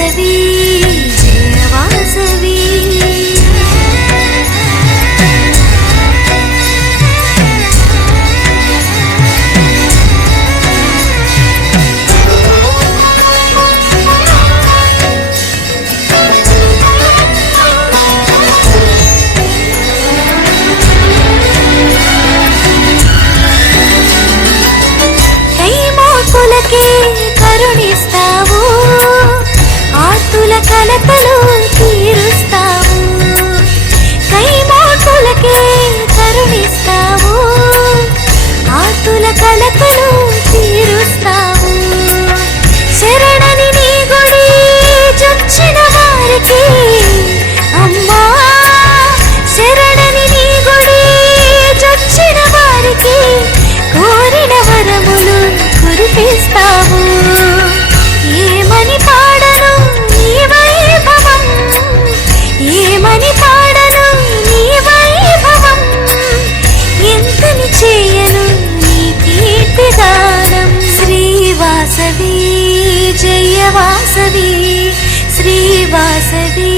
వాసవి జయ వాసవి కరుణిస్తావు ఆర్తుల కలతలు తీరుస్తావు కైమోటులకే కరుణిస్తావు ఆర్తుల కలతలు తీరుస్తావు శరణని నీ గుడి చొచ్చిన వారికి అమ్మా శరణని నీ గుడి చొచ్చిన వారికి కోరిన వరములు కురిపిస్తావు ఏమని పాడను నీ వైభవం ఏమని పాడను నీ వైభవం ఎంతని చేయను నీ కీర్తిగానం శ్రీవాసవి జయ వాసవి శ్రీవాసవి